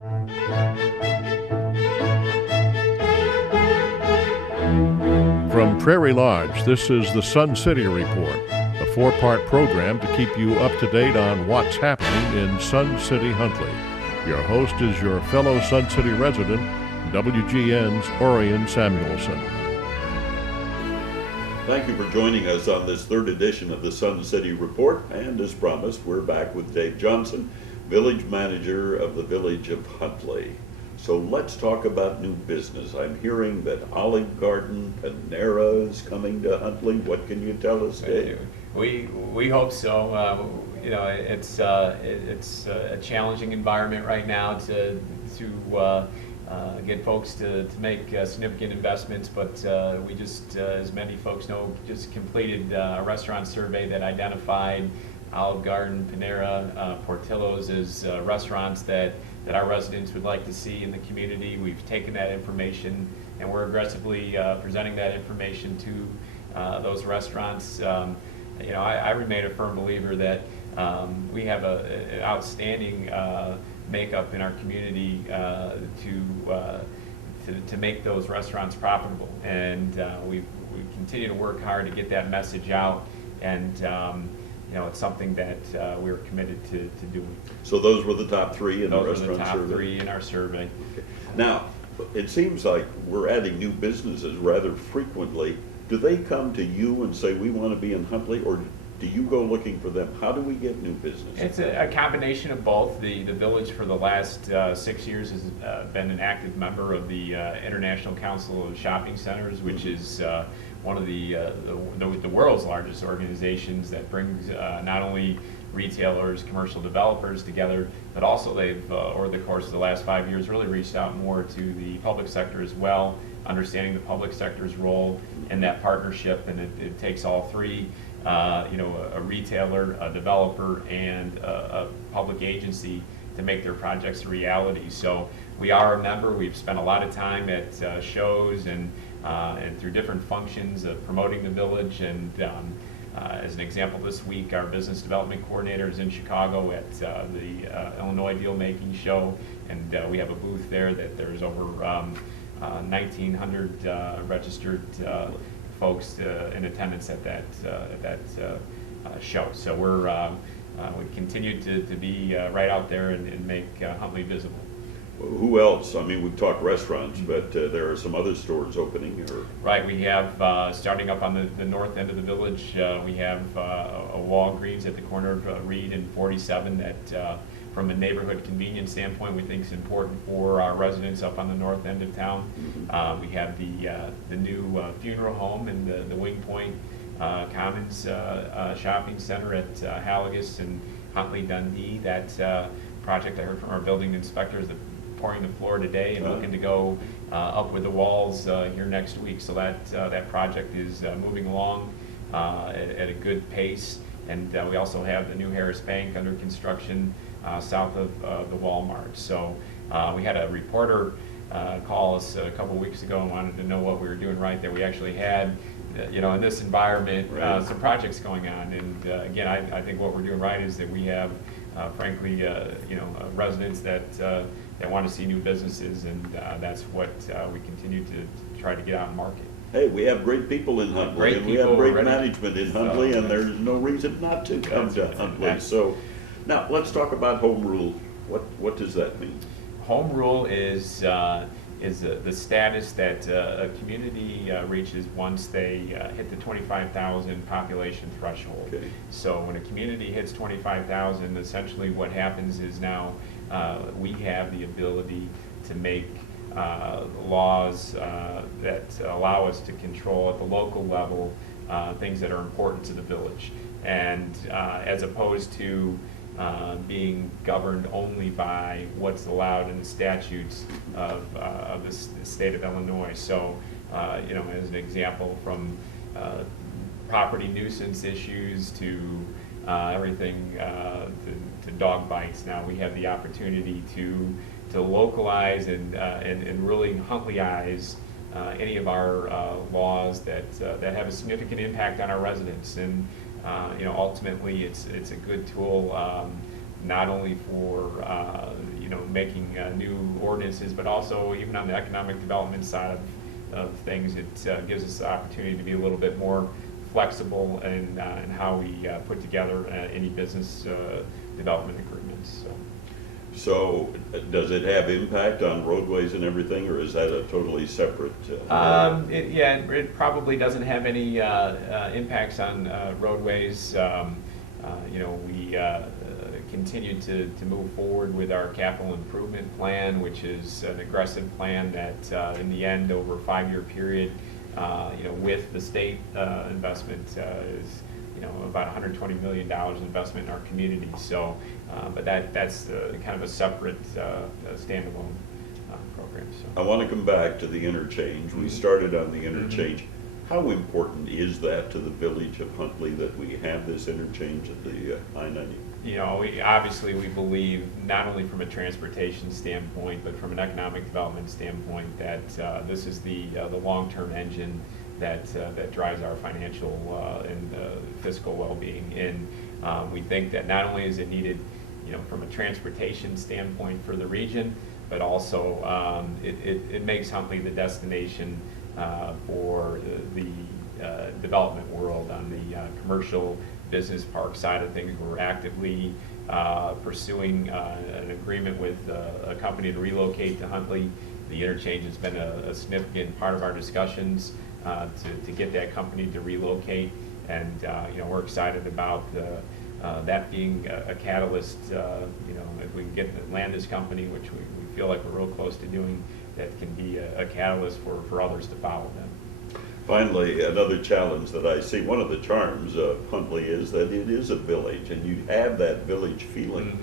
From Prairie Lodge, this is the Sun City Report, a four-part program to keep you up to date on what's happening in Sun City, Huntley. Your host is your fellow Sun City resident, WGN's Orion Samuelson. Thank you for joining us on this third edition of the Sun City Report, and as promised, we're back with Dave Johnson, Village Manager of the Village of Huntley. So let's talk about new business. I'm hearing that Olive Garden, Panera is coming to Huntley. What can you tell us, Dave? We hope so. It's a challenging environment right now to get folks to make significant investments, but we just, as many folks know, just completed a restaurant survey that identified Olive Garden, Panera, Portillo's as restaurants that our residents would like to see in the community. We've taken that information and we're aggressively presenting that information to those restaurants. I remain a firm believer that we have an outstanding makeup in our community to make those restaurants profitable, and we continue to work hard to get that message out, and it's something that we're committed to doing. So those were the top three in the restaurant survey? Those were the top three in our survey. Okay. Now, it seems like we're adding new businesses rather frequently. Do they come to you and say, we want to be in Huntley, or do you go looking for them? How do we get new business? It's a combination of both. The village for the last 6 years has been an active member of the International Council of Shopping Centers, which is one of the world's largest organizations that brings not only retailers, commercial developers together, but also they've, over the course of the last 5 years, really reached out more to the public sector as well, understanding the public sector's role in that partnership, and it takes all three, a retailer, a developer, and a public agency to make their projects a reality. So we are a member. We've spent a lot of time at shows and through different functions of promoting the village, and as an example, this week our business development coordinator is in Chicago at the Illinois Deal Making Show, and we have a booth there that there's over 1,900 registered folks in attendance at that show. So we continue to be right out there and make Huntley visible. Who else? I mean, we've talked restaurants, but there are some other stores opening. Right, we have, starting up on the north end of the village, we have a Walgreens at the corner of Reed and 47 that, from a neighborhood convenience standpoint, we think is important for our residents up on the north end of town. We have the new funeral home in the Wing Point Commons shopping center at Halagus and Huntley Dundee. That project, I heard from our building inspectors, that pouring the floor today and looking to go up with the walls here next week. So that project is moving along at a good pace. And we also have the new Harris Bank under construction south of the Walmart. So we had a reporter call us a couple weeks ago and wanted to know what we were doing right there. We actually had, in this environment, some projects going on. And again, I think what we're doing right is that we have, frankly, residents that want to see new businesses, and that's what we continue to try to get out and market. Hey, we have great people in Huntley, and we have great management in Huntley, and there's no reason not to come to Huntley. So now let's talk about home rule. What does that mean? Home rule is the status that a community reaches once they hit the 25,000 population threshold. Okay. So when a community hits 25,000, essentially what happens is now we have the ability to make laws that allow us to control at the local level things that are important to the village, and as opposed to being governed only by what's allowed in the statutes of the state of Illinois. So, as an example, from property nuisance issues to everything to dog bites, now we have the opportunity to localize and really Huntley-ize any of our laws that have a significant impact on our residents. And ultimately it's a good tool not only for making new ordinances, but also even on the economic development side of things, it gives us the opportunity to be a little bit more flexible in how we put together any business development agreements. So does it have impact on roadways and everything, or is that a totally separate? It probably doesn't have any impacts on roadways. We continue to move forward with our capital improvement plan, which is an aggressive plan that in the end, over a 5-year period, with the state investment is about $120 million investment in our community. So, but that's kind of a separate standalone program. So I want to come back to the interchange. We started on the interchange. How important is that to the village of Huntley that we have this interchange at the I-90? We believe not only from a transportation standpoint, but from an economic development standpoint, that this is the long-term engine that drives our financial and fiscal well-being. And we think that not only is it needed, from a transportation standpoint for the region, but also it makes Huntley the destination for the development world on the commercial business park side of things. We're actively pursuing an agreement with a company to relocate to Huntley. The interchange has been a significant part of our discussions to get that company to relocate, and we're excited about that being a catalyst. If we can get land this company, which we feel like we're real close to doing, that can be a catalyst for others to follow them. Finally, another challenge that I see, one of the charms of Huntley is that it is a village, and you have that village feeling.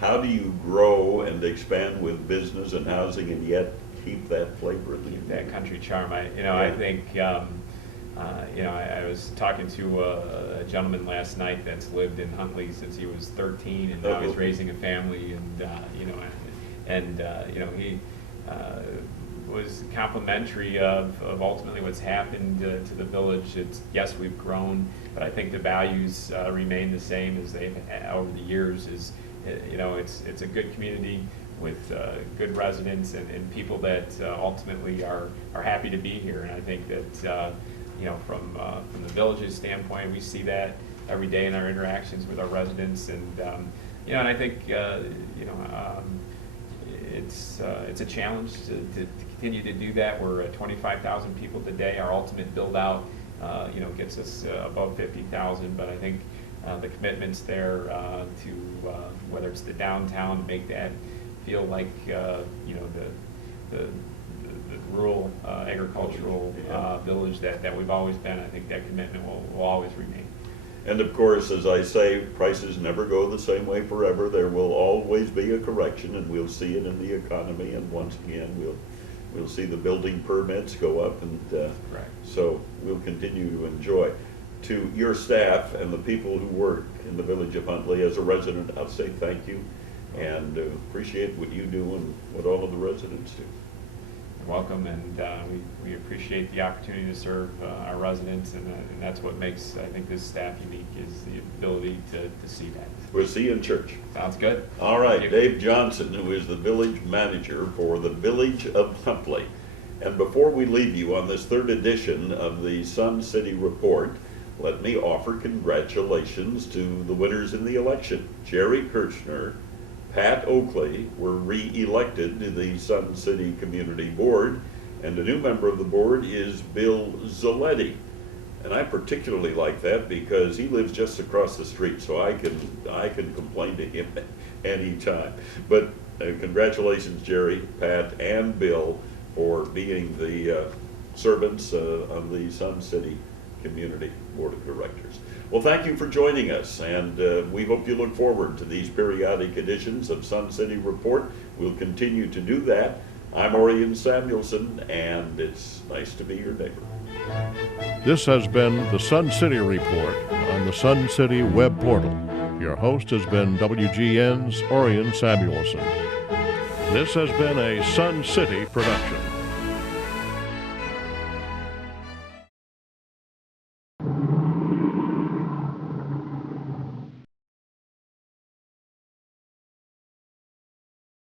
How do you grow and expand with business and housing and yet keep that flavor in the community? That country charm. I think I was talking to a gentleman last night that's lived in Huntley since he was 13, and now he's raising a family, and he was complimentary of ultimately what's happened to the village. Yes, we've grown, but I think the values remain the same as they've over the years. It's a good community with good residents and people that ultimately are happy to be here. And I think that from the village's standpoint, we see that every day in our interactions with our residents, and and I think it's a challenge to continue to do that. We're at 25,000 people today. Our ultimate build out gets us above 50,000, but I think the commitments there to whether it's the downtown, to make that feel like the rural agricultural village that we've always been. I think that commitment will always remain. And of course, as I say, prices never go the same way forever. There will always be a correction, and we'll see it in the economy. And once again, we'll see the building permits go up, and so we'll continue to enjoy. To your staff and the people who work in the village of Huntley, as a resident, I'll say thank you and appreciate what you do and what all of the residents do. You're welcome, and we appreciate the opportunity to serve our residents, and that's what makes, I think, this staff unique, is the ability to see that. We'll see you in church. Sounds good. All right, Dave Johnson, who is the village manager for the village of Huntley. And before we leave you on this third edition of the Sun City Report, let me offer congratulations to the winners in the election. Jerry Kirchner, Pat Oakley were re-elected to the Sun City Community Board, and a new member of the board is Bill Zaletti. And I particularly like that because he lives just across the street, so I can complain to him anytime. But congratulations, Jerry, Pat, and Bill, for being the servants of the Sun City Community Board of Directors. Well, thank you for joining us, and we hope you look forward to these periodic editions of Sun City Report. We'll continue to do that. I'm Orion Samuelson, and it's nice to be your neighbor. This has been the Sun City Report on the Sun City web portal. Your host has been WGN's Orion Samuelson. This has been a Sun City production.